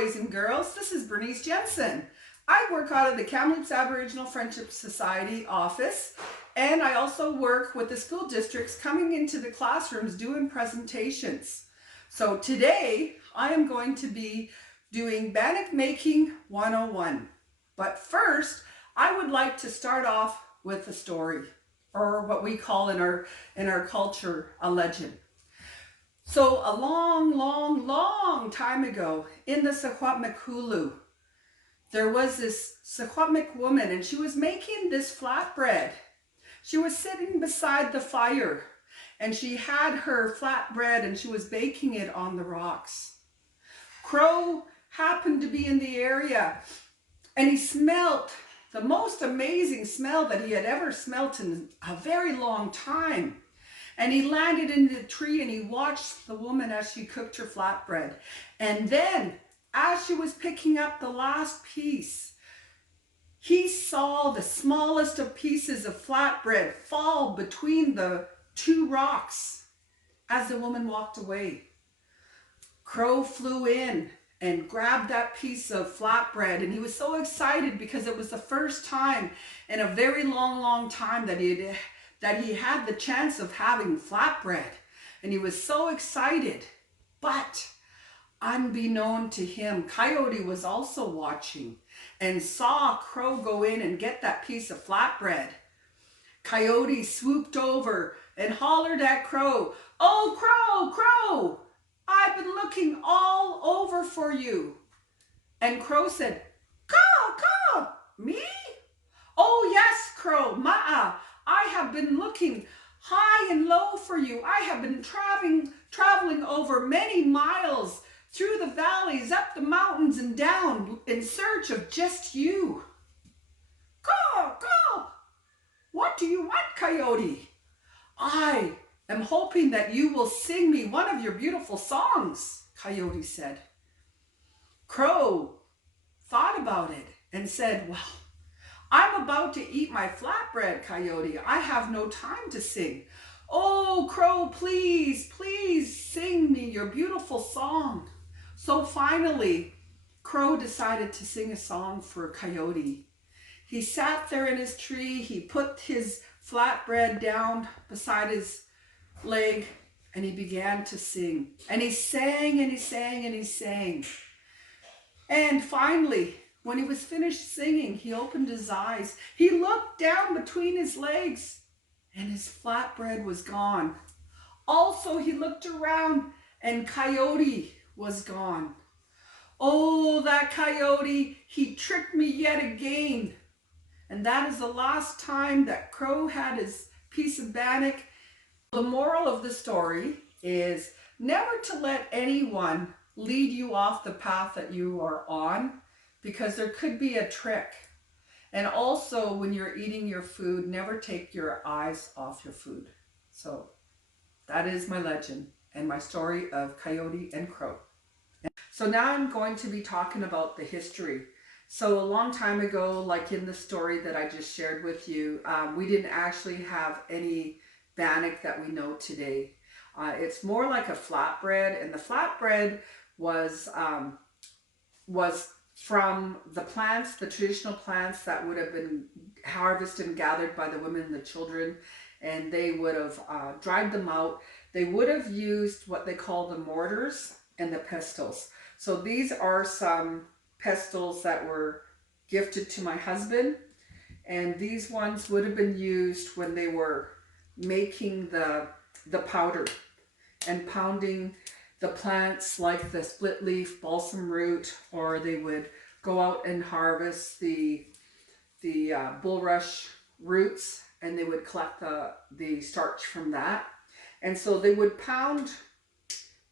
boys and girls. This is Bernice Jensen. I work out of the Kamloops Aboriginal Friendship Society office, and I also work with the school districts coming into the classrooms doing presentations. So today I am going to be doing Bannock Making 101. But first, I would like to start off with a story, or what we call in our culture, a legend. So a long time ago in the Secwepemcúlecw, there was this Secwepemc woman, and she was making this flatbread. She was sitting beside the fire, and she had her flatbread and she was baking it on the rocks. Crow happened to be in the area, and he smelt the most amazing smell that he had ever smelt in a very long time. And he landed in the tree and he watched the woman as she cooked her flatbread. And then, as she was picking up the last piece, he saw the smallest of pieces of flatbread fall between the two rocks as the woman walked away. Crow flew in and grabbed that piece of flatbread, and he was so excited because it was the first time in a very long time that he had the chance of having flatbread, and he was so excited. But unbeknown to him, Coyote was also watching and saw Crow go in and get that piece of flatbread. Coyote swooped over and hollered at Crow, "Oh, Crow, Crow, I've been looking all over for you." And Crow said, Caw, me? Oh yes, Crow, Ma'a, I have been looking high and low for you. I have been traveling over many miles through the valleys, up the mountains and down in search of just you. Caw, what do you want, Coyote? I am hoping that you will sing me one of your beautiful songs, Coyote said. Crow thought about it and said, well, I'm about to eat my flatbread, Coyote. I have no time to sing. Oh, Crow, please sing me your beautiful song. So finally, Crow decided to sing a song for Coyote. He sat there in his tree. He put his flatbread down beside his leg, and he began to sing. And he sang and he sang and he sang. And finally, when he was finished singing, he opened his eyes. He looked down between his legs, and his flatbread was gone. Also, he looked around, and Coyote was gone. Oh, that Coyote, he tricked me yet again. And that is the last time that Crow had his piece of bannock. The moral of the story is never to let anyone lead you off the path that you are on, because there could be a trick. And also, when you're eating your food, never take your eyes off your food. So that is my legend and my story of Coyote and Crow. So now I'm going to be talking about the history. So a long time ago, like in the story that I just shared with you, we didn't actually have any bannock that we know today. It's more like a flatbread, and the flatbread was from the plants, the traditional plants that would have been harvested and gathered by the women and the children, and they would have dried them out. They would have used what they call the mortars and the pestles. So these are some pestles that were gifted to my husband, and these ones would have been used when they were making the powder and pounding the plants like the split leaf balsam root, or they would go out and harvest the bulrush roots, and they would collect the starch from that. And so they would pound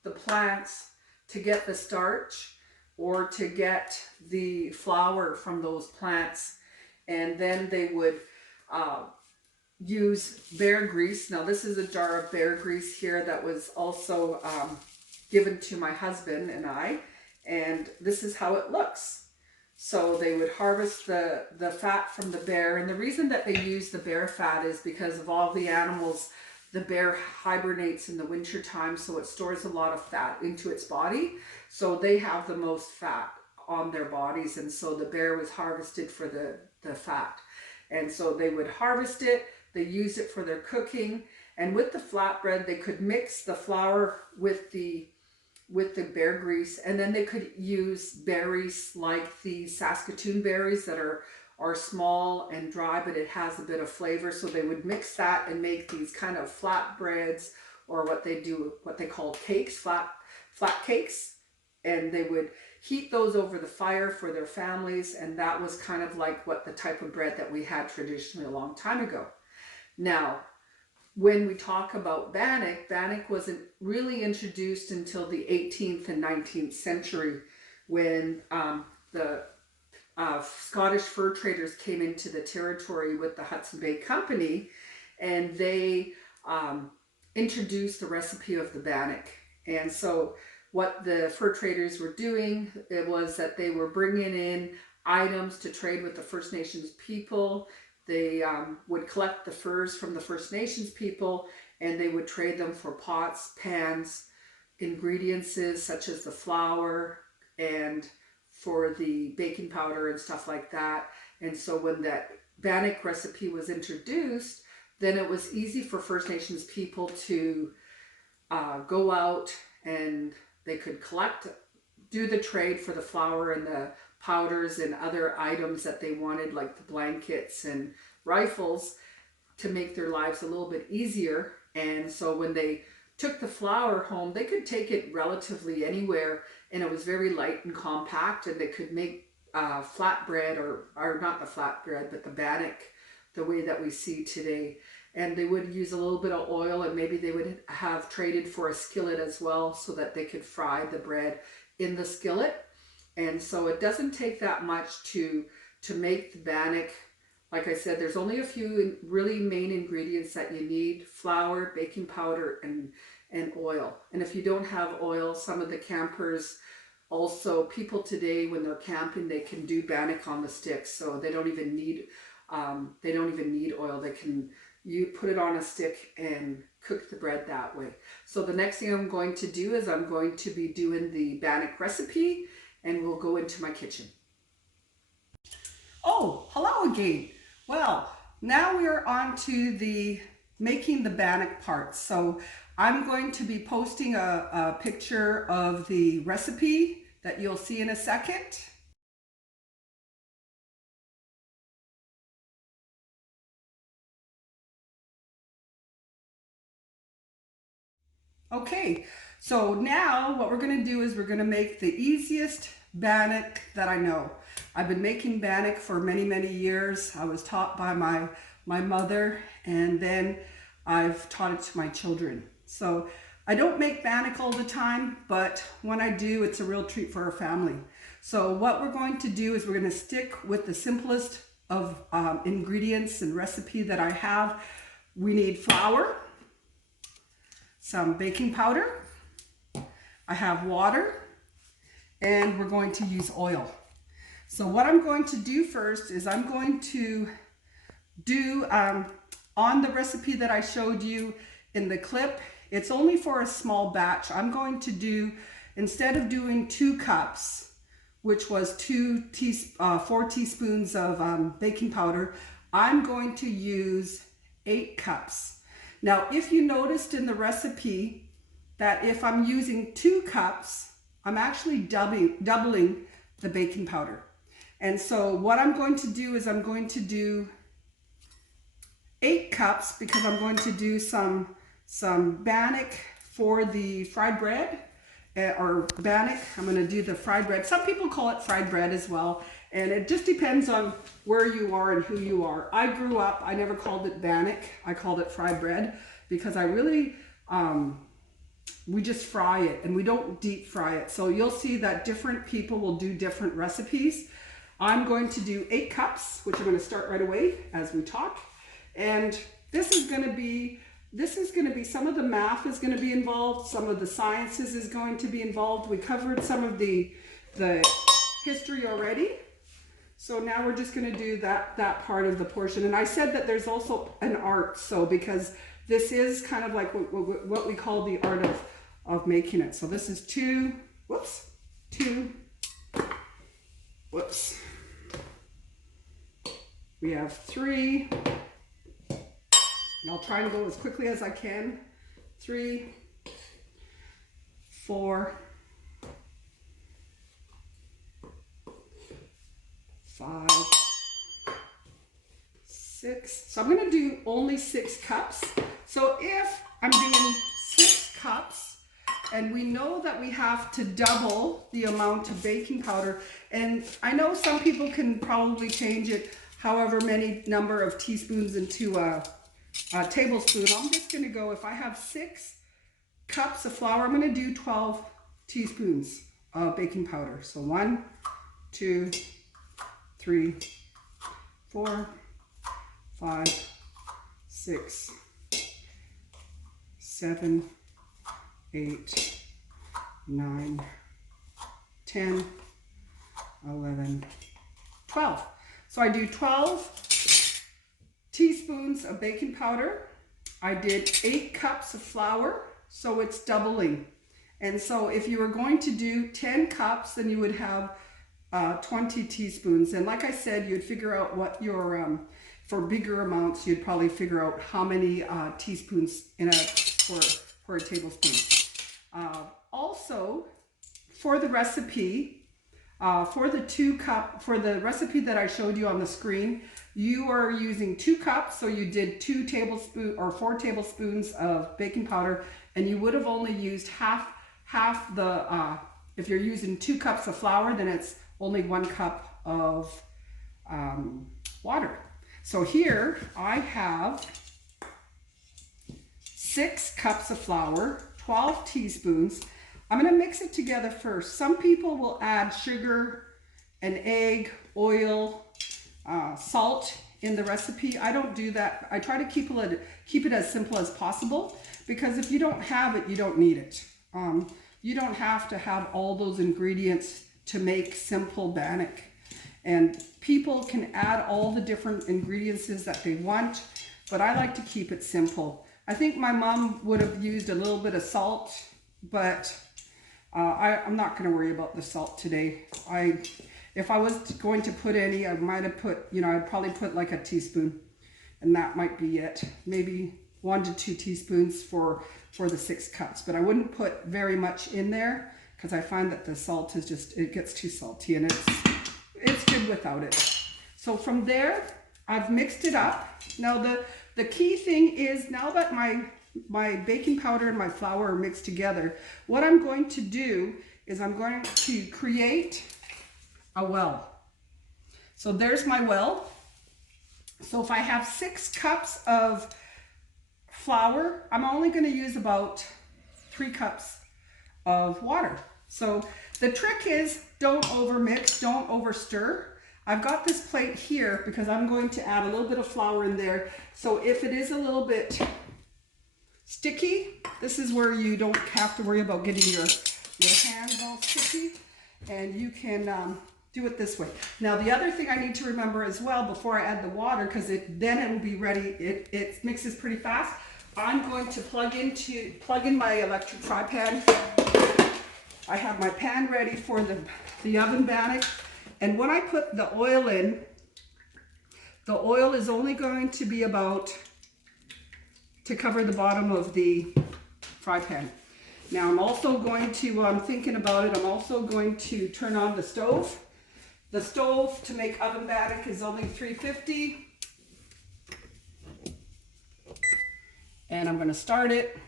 the plants to get the starch or to get the flour from those plants, and then they would use bear grease. Now this is a jar of bear grease here that was also given to my husband and I, and this is how it looks. So they would harvest the fat from the bear, and the reason that they use the bear fat is because of all the animals. The bear hibernates in the winter time, so it stores a lot of fat into its body. So they have the most fat on their bodies, and so the bear was harvested for the fat. And so they would harvest it, they used it for their cooking, and with the flatbread they could mix the flour with the bear grease, and then they could use berries like the Saskatoon berries that are small and dry, but it has a bit of flavor. So they would mix that and make these kind of flatbreads, or what they call cakes, flat cakes, and they would heat those over the fire for their families, and that was kind of like what the type of bread that we had traditionally a long time ago. Now, when we talk about bannock, bannock wasn't really introduced until the 18th and 19th century, when the Scottish fur traders came into the territory with the Hudson Bay Company, and they introduced the recipe of the bannock. And so what the fur traders were doing, it was that they were bringing in items to trade with the First Nations people. They would collect the furs from the First Nations people, and they would trade them for pots, pans, ingredients such as the flour, and for the baking powder and stuff like that. And so when that bannock recipe was introduced, then it was easy for First Nations people to go out, and they could do the trade for the flour and the powders and other items that they wanted, like the blankets and rifles, to make their lives a little bit easier. And so when they took the flour home, they could take it relatively anywhere, and it was very light and compact, and they could make flatbread, or not the flatbread, but the bannock, the way that we see today. And they would use a little bit of oil, and maybe they would have traded for a skillet as well, so that they could fry the bread in the skillet. And so it doesn't take that much to make the bannock. Like I said, there's only a few really main ingredients that you need: flour, baking powder, and oil. And if you don't have oil, some of the campers, also people today, when they're camping, they can do bannock on the sticks, so they don't even need oil. You put it on a stick and cook the bread that way. So the next thing I'm going to do is I'm going to be doing the bannock recipe, and we'll go into my kitchen. Oh, hello again. Well, now we are on to the making the bannock part. So I'm going to be posting a picture of the recipe that you'll see in a second. Okay, so now what we're going to do is we're going to make the easiest bannock that I know. I've been making bannock for many, many years. I was taught by my mother, and then I've taught it to my children. So I don't make bannock all the time, but when I do, it's a real treat for our family. So what we're going to do is we're going to stick with the simplest of ingredients and recipe that I have. We need flour, some baking powder, I have water, and we're going to use oil. So what I'm going to do first is I'm going to do on the recipe that I showed you in the clip, it's only for a small batch. I'm going to do, instead of doing 2 cups, which was 4 teaspoons of baking powder, I'm going to use 8 cups. Now, if you noticed in the recipe that if I'm using 2 cups, I'm actually doubling the baking powder. And so what I'm going to do is I'm going to do 8 cups, because I'm going to do some bannock for the fried bread, or bannock. I'm going to do the fried bread. Some people call it fried bread as well. And it just depends on where you are and who you are. I grew up, I never called it bannock. I called it fried bread, because I really, we just fry it, and we don't deep fry it. So you'll see that different people will do different recipes. I'm going to do 8 cups, which I'm going to start right away as we talk. And this is going to be, some of the math is going to be involved. Some of the sciences is going to be involved. We covered some of the history already. So now we're just going to do that part of the portion. And I said that there's also an art, so because this is kind of like what we call the art of making it. So this is 2, Whoops. We have 3. And I'll try to go as quickly as I can. 3, 4, 5, 6. So I'm going to do only 6 cups. So if I'm doing 6 cups, and we know that we have to double the amount of baking powder, and I know some people can probably change it however many number of teaspoons into a tablespoon. I'm just going to go, if I have 6 cups of flour, I'm going to do 12 teaspoons of baking powder. So 1, 2, 3, 4, 5, 6, 7, 8, 9, 10, 11, 12. So I do 12 teaspoons of baking powder. I did 8 cups of flour, so it's doubling. And so if you were going to do 10 cups, then you would have 20 teaspoons. And like I said, you'd figure out what your, for bigger amounts, you'd probably figure out how many teaspoons in for a tablespoon. Also, for the recipe, for the recipe that I showed you on the screen, you are using 2 cups, so you did 2 tablespoons or 4 tablespoons of baking powder, and you would have only used half the, if you're using 2 cups of flour, then it's only 1 cup of water. So here I have 6 cups of flour, 12 teaspoons. I'm going to mix it together first. Some people will add sugar, an egg, oil, salt in the recipe. I don't do that. I try to keep it as simple as possible, because if you don't have it, you don't need it. You don't have to have all those ingredients to make simple bannock. And people can add all the different ingredients that they want, but I like to keep it simple. I think my mom would have used a little bit of salt, but I'm not going to worry about the salt today. If I was going to put any, I might have put, I'd probably put like a teaspoon, and that might be it. Maybe 1 to 2 teaspoons for the 6 cups, but I wouldn't put very much in there, because I find that the salt is just, it gets too salty, and it's good without it. So from there, I've mixed it up. Now the key thing is, now that my baking powder and my flour are mixed together, what I'm going to do is I'm going to create a well. So there's my well. So if I have 6 cups of flour, I'm only going to use about 3 cups of water. So the trick is, don't overmix, don't overstir. I've got this plate here because I'm going to add a little bit of flour in there. So if it is a little bit sticky, this is where you don't have to worry about getting your hands all sticky, and you can do it this way. Now the other thing I need to remember as well before I add the water, because then it will be ready, it mixes pretty fast. I'm going to plug in my electric fry pan. I have my pan ready for the oven bannock, and when I put the oil in, the oil is only going to be about to cover the bottom of the fry pan. Now I'm also going to, I'm thinking about it, I'm also going to turn on the stove. The stove to make oven bannock is only 350. And I'm going to start it.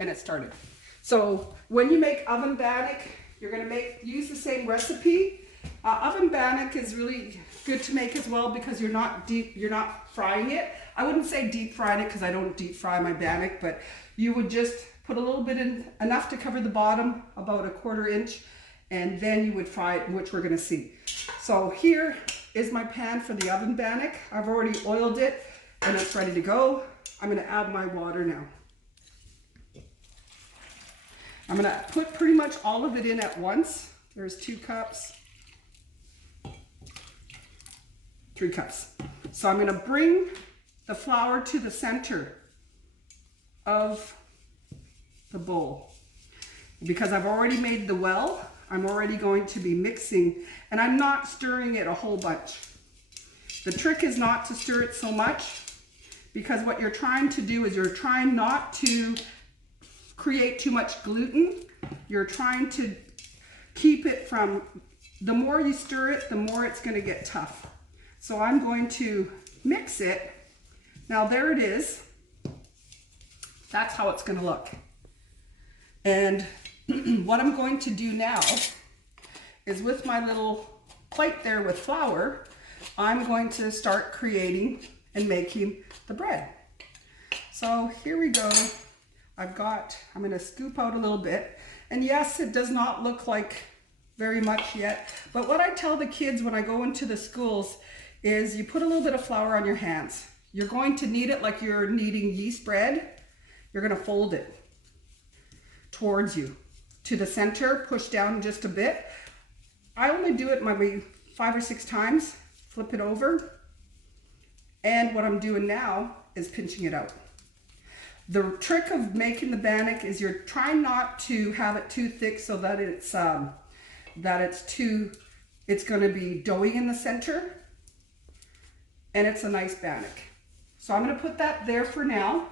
And it started. So when you make oven bannock, you're going to use the same recipe. Oven bannock is really good to make as well, because you're not frying it. I wouldn't say deep frying it, because I don't deep fry my bannock, but you would just put a little bit in, enough to cover the bottom, about 1/4 inch, and then you would fry it, which we're going to see. So here is my pan for the oven bannock. I've already oiled it and it's ready to go. I'm going to add my water now. I'm going to put pretty much all of it in at once. There's 2 cups, 3 cups. So I'm going to bring the flour to the center of the bowl. Because I've already made the well, I'm already going to be mixing, and I'm not stirring it a whole bunch. The trick is not to stir it so much, because what you're trying to do is you're trying not to create too much gluten. You're trying to keep it from, the more you stir it, the more it's going to get tough. So I'm going to mix it. Now there it is. That's how it's going to look. And what I'm going to do now is, with my little plate there with flour, I'm going to start creating and making the bread. So here we go. I'm going to scoop out a little bit. And yes, it does not look like very much yet. But what I tell the kids when I go into the schools is you put a little bit of flour on your hands. You're going to knead it like you're kneading yeast bread. You're going to fold it towards you to the center, push down just a bit. I only do it maybe 5 or 6 times, flip it over. And what I'm doing now is pinching it out. The trick of making the bannock is you're trying not to have it too thick so that it's going to be doughy in the center, and it's a nice bannock. So I'm going to put that there for now.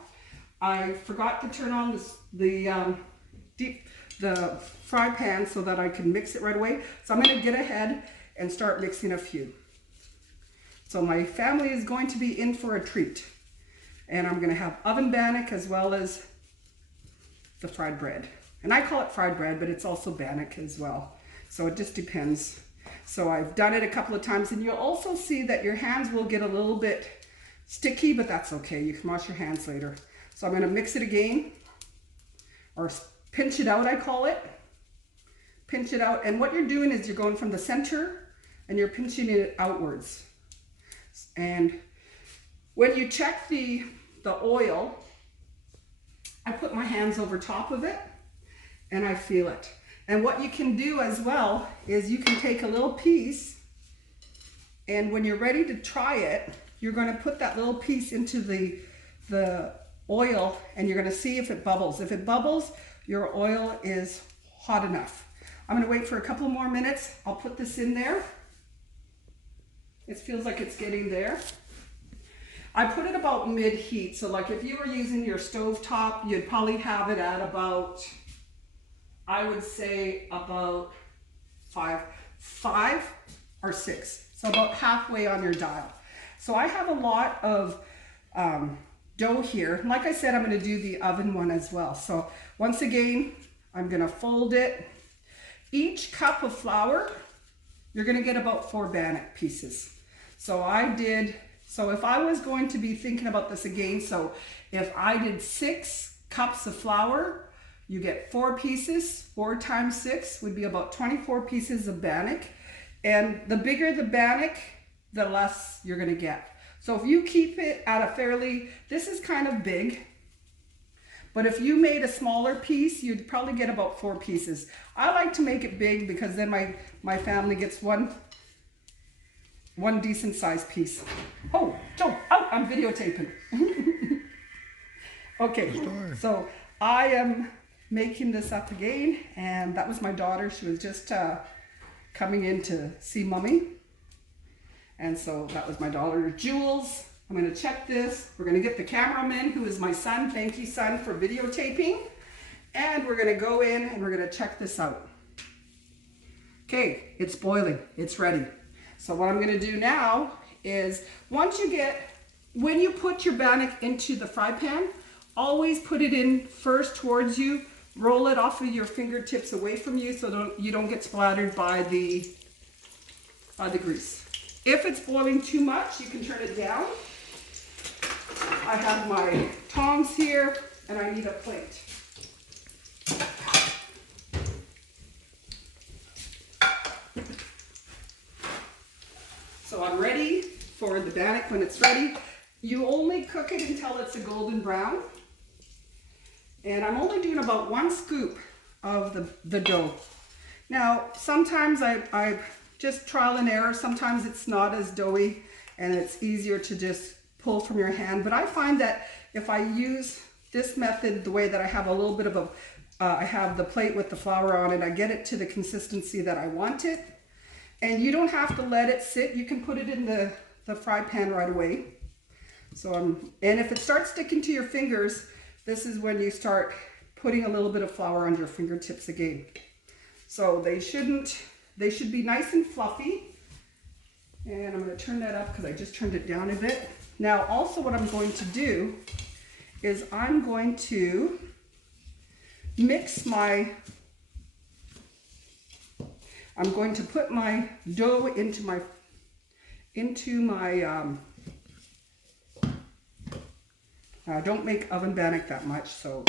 I forgot to turn on the fry pan so that I can mix it right away. So I'm going to get ahead and start mixing a few. So my family is going to be in for a treat. And I'm going to have oven bannock as well as the fried bread. And I call it fried bread, but it's also bannock as well. So it just depends. So I've done it a couple of times, and you'll also see that your hands will get a little bit sticky, but that's okay. You can wash your hands later. So I'm going to mix it again, or pinch it out, I call it. Pinch it out. And what you're doing is you're going from the center and you're pinching it outwards. And when you check the oil, I put my hands over top of it and I feel it. And what you can do as well is you can take a little piece, and when you're ready to try it, you're going to put that little piece into the oil, and you're going to see if it bubbles. If it bubbles, your oil is hot enough. I'm going to wait for a couple more minutes. I'll put this in there. It feels like it's getting there. I put it about mid-heat, so like if you were using your stove top, you'd probably have it at about, I would say about five or 6. So about halfway on your dial. So I have a lot of dough here. Like I said, I'm going to do the oven one as well. So once again, I'm going to fold it. Each cup of flour, you're going to get about 4 bannock pieces. So if I was going to be thinking about this again, so if I did 6 cups of flour, you get 4 pieces. 4 times 6 would be about 24 pieces of bannock. And the bigger the bannock, the less you're going to get. So if you keep it at a this is kind of big, but if you made a smaller piece, you'd probably get about 4 pieces. I like to make it big because then my family gets one decent sized piece. Oh, I'm videotaping. Okay, so I am making this up again, and that was my daughter. She was just coming in to see mommy. And so that was my daughter, Jules. I'm going to check this. We're going to get the cameraman, who is my son. Thank you, son, for videotaping. And we're going to go in and we're going to check this out. Okay, it's boiling. It's ready. So what I'm going to do now is, when you put your bannock into the fry pan, always put it in first towards you. Roll it off of your fingertips away from you so you don't get splattered by the grease. If it's boiling too much, you can turn it down. I have my tongs here, and I need a plate. So I'm ready for the bannock. When it's ready, you only cook it until it's a golden brown. And I'm only doing about 1 scoop of the dough. Now, sometimes I just trial and error. Sometimes it's not as doughy and it's easier to just pull from your hand. But I find that if I use this method, the way that I have a little bit of a, I have the plate with the flour on it, I get it to the consistency that I want it. And you don't have to let it sit. You can put it in the fry pan right away. So and if it starts sticking to your fingers, this is when you start putting a little bit of flour on your fingertips again. So they should be nice and fluffy. And I'm going to turn that up because I just turned it down a bit. Now also what I'm going to do is I'm going to mix I'm going to put my dough into my don't make oven bannock that much, so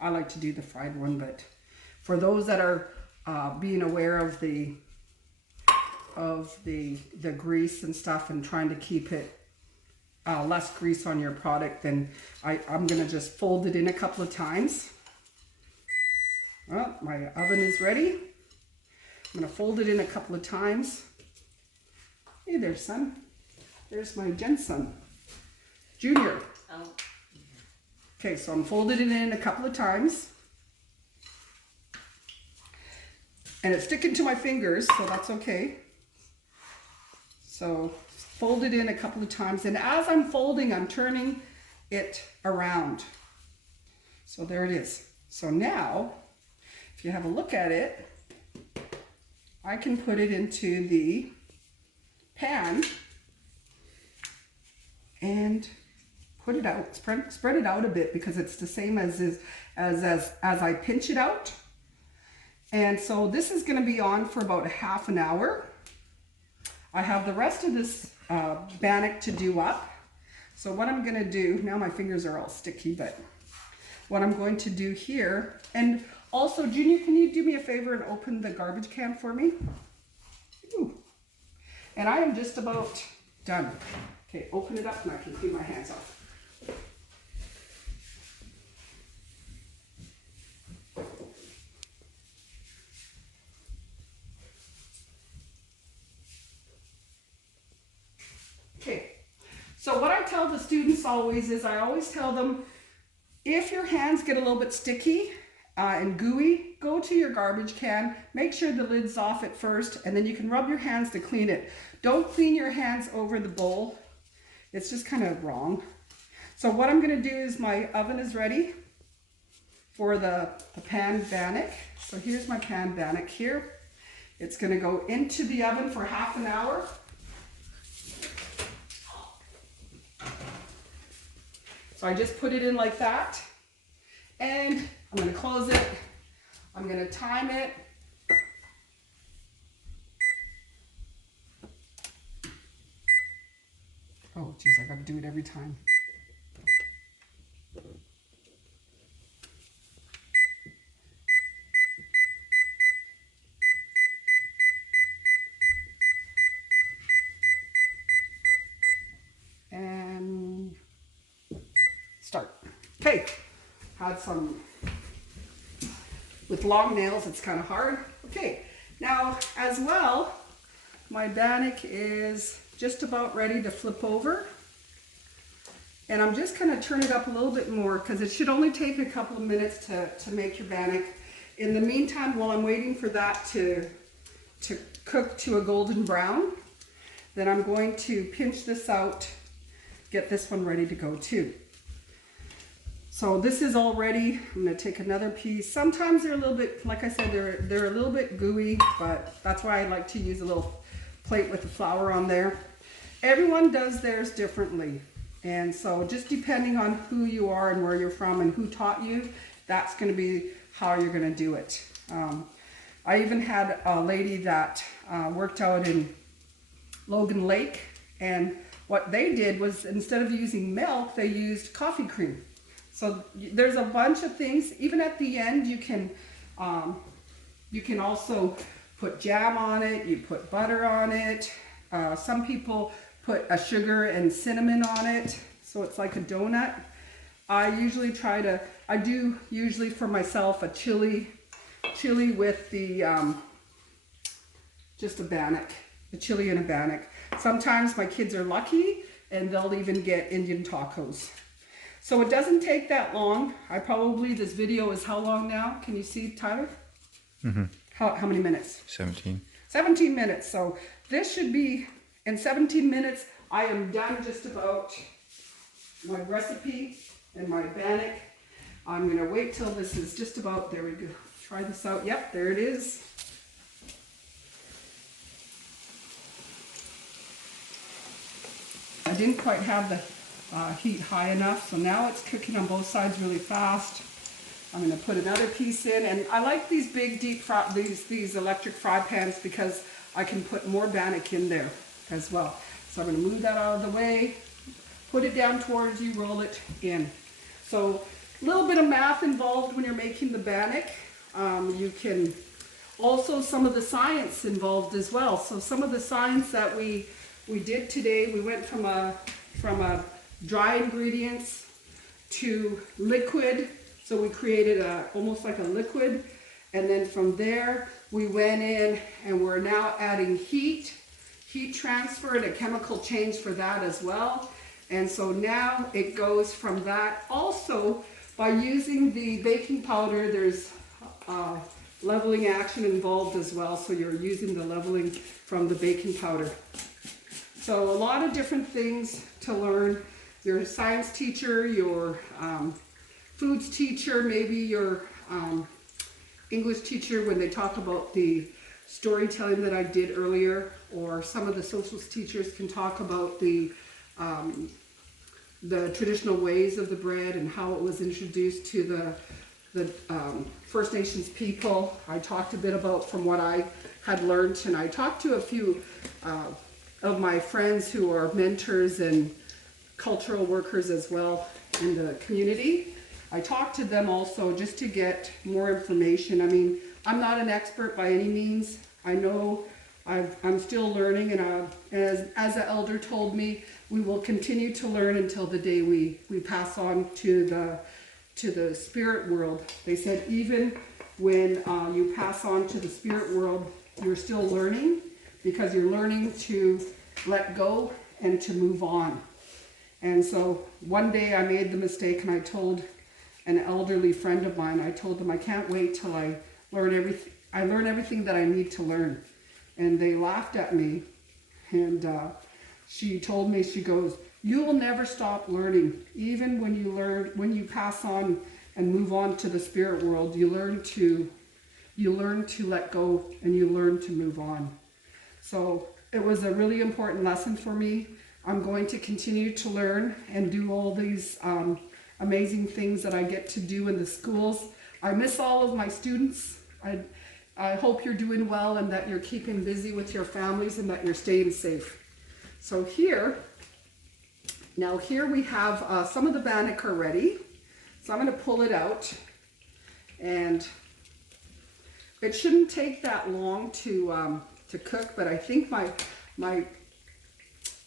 I like to do the fried one, but for those that are being aware of the grease and stuff and trying to keep it less grease on your product, then I'm gonna just fold it in a couple of times. Well, my oven is ready. I'm gonna fold it in a couple of times. Hey there, son. There's my Jensen Junior. Oh. Okay, so I'm folded it in a couple of times. And it's sticking to my fingers, so that's okay. So fold it in a couple of times, and as I'm folding, I'm turning it around. So there it is. So now, if you have a look at it, I can put it into the pan and put it out, spread it out a bit, because it's the same as I pinch it out. And so this is going to be on for about a half an hour. I have the rest of this bannock to do up. So what I'm going to do, now my fingers are all sticky, but what I'm going to do here, and also Junior, can you do me a favor and open the garbage can for me? Ooh. And I am just about done. Okay, open it up and I can clean my hands off. Okay, so what I tell the students always is, I always tell them, if your hands get a little bit sticky and gooey, go to your garbage can, make sure the lid's off at first, and then you can rub your hands to clean it. Don't clean your hands over the bowl. It's just kind of wrong. So what I'm going to do is, my oven is ready for the pan bannock. So here's my pan bannock here. It's going to go into the oven for half an hour. So I just put it in like that, and I'm going to close it. I'm going to time it. Oh geez, I got to do it every time. And start. Okay, had some, with long nails it's kind of hard. Okay, now as well, my bannock is just about ready to flip over, and I'm just going to turn it up a little bit more, because it should only take a couple of minutes to make your bannock. In the meantime, while I'm waiting for that to cook to a golden brown, then I'm going to pinch this out, get this one ready to go too. So this is all ready. I'm going to take another piece. Sometimes they're a little bit, like I said, they're a little bit gooey, but that's why I like to use a little plate with the flour on there. Everyone does theirs differently, and so just depending on who you are and where you're from and who taught you, that's going to be how you're going to do it. I even had a lady that worked out in Logan Lake, and what they did was, instead of using milk, they used coffee cream. So there's a bunch of things. Even at the end, you can also put jam on it. You put butter on it. Some people put a sugar and cinnamon on it, so it's like a donut. I do usually for myself a chili with the just a bannock, a chili and a bannock. Sometimes my kids are lucky and they'll even get Indian tacos. So it doesn't take that long. This video is how long now? Can you see, Tyler? Mm-hmm. How many minutes? 17. 17 minutes. So this should be, in 17 minutes, I am done just about my recipe and my bannock. I'm going to wait till this is just about, there we go. Try this out. Yep, there it is. I didn't quite have the heat high enough, so now it's cooking on both sides really fast. I'm going to put another piece in, and I like these big deep these electric fry pans because I can put more bannock in there as well. So I'm going to move that out of the way, put it down towards you, roll it in. So a little bit of math involved when you're making the bannock. You can also some of the science involved as well. So some of the science that we did today, we went from a dry ingredients to liquid. So we created almost like a liquid, and then from there we went in and we're now adding heat transfer and a chemical change for that as well. And so now it goes from that. Also, by using the baking powder, there's leveling action involved as well. So you're using the leveling from the baking powder. So a lot of different things to learn. Your science teacher, your foods teacher, maybe your English teacher when they talk about the storytelling that I did earlier, or some of the socials teachers can talk about the traditional ways of the bread and how it was introduced to the First Nations people. I talked a bit about from what I had learned, and I talked to a few of my friends who are mentors and cultural workers as well in the community. I talked to them also just to get more information. I mean, I'm not an expert by any means. I know I'm still learning, and as the elder told me, we will continue to learn until the day we pass on to the spirit world. They said even when you pass on to the spirit world, you're still learning, because you're learning to let go and to move on. And so one day I made the mistake, and I told an elderly friend of mine, I told them I can't wait till I learn everything that I need to learn. And they laughed at me, and she told me, she goes, "You will never stop learning. Even when you pass on and move on to the spirit world, you learn to let go, and you learn to move on." So it was a really important lesson for me. I'm going to continue to learn and do all these amazing things that I get to do in the schools. I miss all of my students. I hope you're doing well and that you're keeping busy with your families and that you're staying safe. So here we have some of the bannock already. So I'm going to pull it out, and it shouldn't take that long to cook, but I think my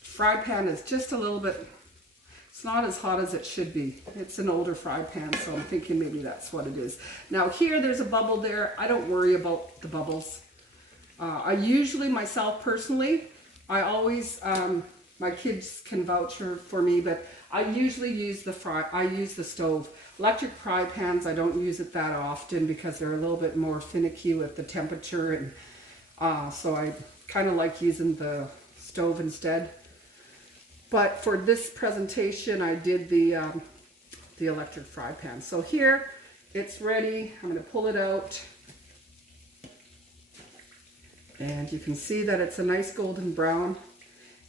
fry pan is just a little bit, it's not as hot as it should be. It's an older fry pan, so I'm thinking maybe that's what it is. Now here, there's a bubble there. I don't worry about the bubbles. I usually, myself personally, I always, my kids can vouch for me, but I usually use I use the stove. Electric fry pans, I don't use it that often because they're a little bit more finicky with the temperature, and so I kind of like using the stove instead. But for this presentation, I did the electric fry pan. So here, it's ready. I'm going to pull it out. And you can see that it's a nice golden brown.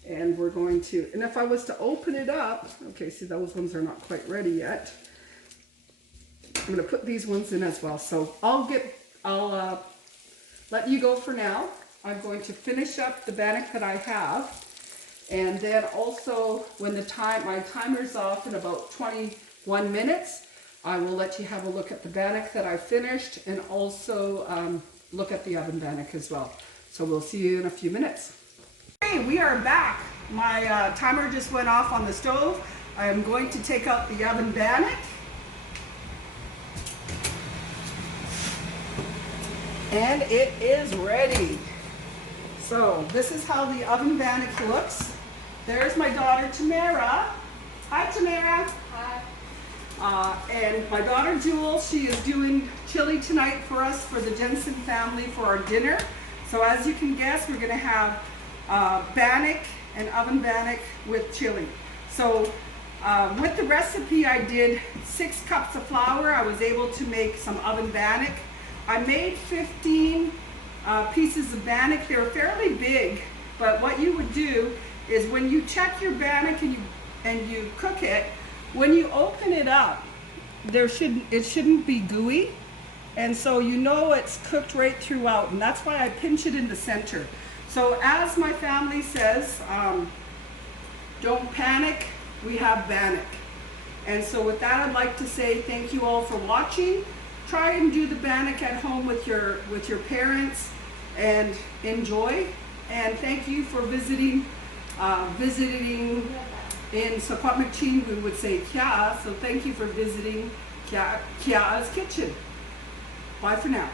And we're going to, and if I was to open it up, okay, see those ones are not quite ready yet. I'm going to put these ones in as well. So I'll let you go for now. I'm going to finish up the bannock that I have. And then also, when my timer's off in about 21 minutes, I will let you have a look at the bannock that I finished, and also look at the oven bannock as well. So we'll see you in a few minutes. Okay, we are back. My timer just went off on the stove. I am going to take out the oven bannock. And it is ready. So this is how the oven bannock looks. There's my daughter Tamara. Hi Tamara. Hi. And my daughter Jewel, she is doing chili tonight for us, for the Jensen family, for our dinner. So as you can guess, we're gonna have bannock and oven bannock with chili. So with the recipe, I did 6 cups of flour. I was able to make some oven bannock. I made 15 pieces of bannock. They were fairly big, but what you would do is when you check your bannock and you cook it, when you open it up, it shouldn't be gooey, and so you know it's cooked right throughout, and that's why I pinch it in the center. So as my family says, don't panic, we have bannock. And so with that, I'd like to say thank you all for watching. Try and do the bannock at home with your parents and enjoy. And thank you for visiting in Secwepemchin, we would say Kia. So thank you for visiting Kia's Kitchen. Bye for now.